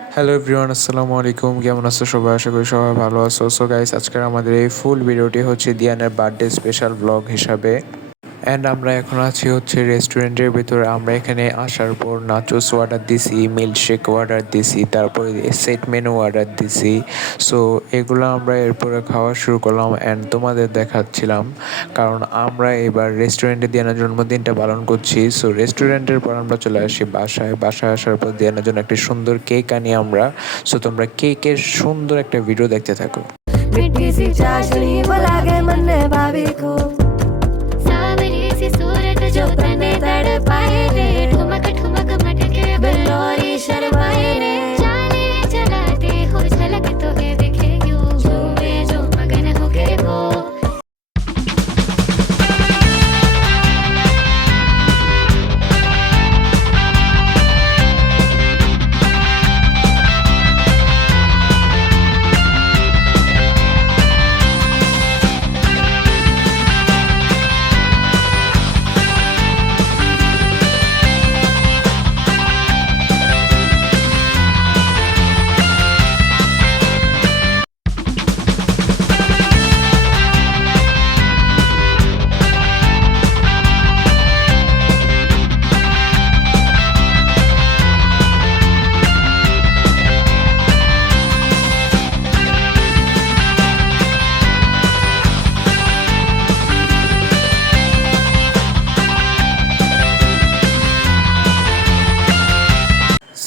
Hello everyone, আসসালামু আলাইকুম। কেমন আছো সবাই? আশা করি সবাই ভালো আছো। সো গাইস, আজকের আমাদের এই ফুল ভিডিওটি হচ্ছে দিয়ানের বার্থডে স্পেশাল ব্লগ হিসাবে। অ্যান্ড আমরা এখন আছি হচ্ছে রেস্টুরেন্টের ভিতরে। আমরা এখানে আসার পর নাচোস অর্ডার দিছি, মিল্কশেক অর্ডার দিছি, তারপরে সেট মেনু অর্ডার দিছি। সো এগুলো আমরা এরপরে খাওয়া শুরু করলাম অ্যান্ড তোমাদের দেখাচ্ছিলাম, কারণ আমরা এবার রেস্টুরেন্টে দিয়ানার জন্মদিনটা পালন করছি। সো রেস্টুরেন্টের পর আমরা চলে আসি বাসায় আসার পর দিয়ানার জন্য একটি সুন্দর কেক আনি আমরা। সো তোমরা কেকের সুন্দর একটা ভিডিও দেখতে থাকো। मिट्टी सी चाशनी वो लागे मन में भाभी को सावरी सी सूरत जो तने तड़पाए रे ठुमक ठुमक मटके बिल्लोरी शर्माए रे चाले चलाते हो झलक तो है दिखे यूं झूमे जो मगन होके वो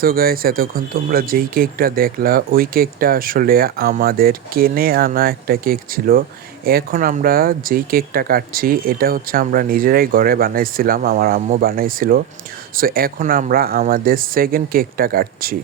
সো গাইস, এতক্ষণ তোমরা যেই কেকটা দেখলা ওই কেকটা আসলে আমাদের কিনে আনা একটা কেক ছিল। এখন আমরা যেই কেকটা কাটছি এটা হচ্ছে আমরা নিজেরাই ঘরে বানাইছিলাম, আমার আম্মু বানাইছিল। সো এখন আমরা আমাদের সেকেন্ড কেকটা কাটছি।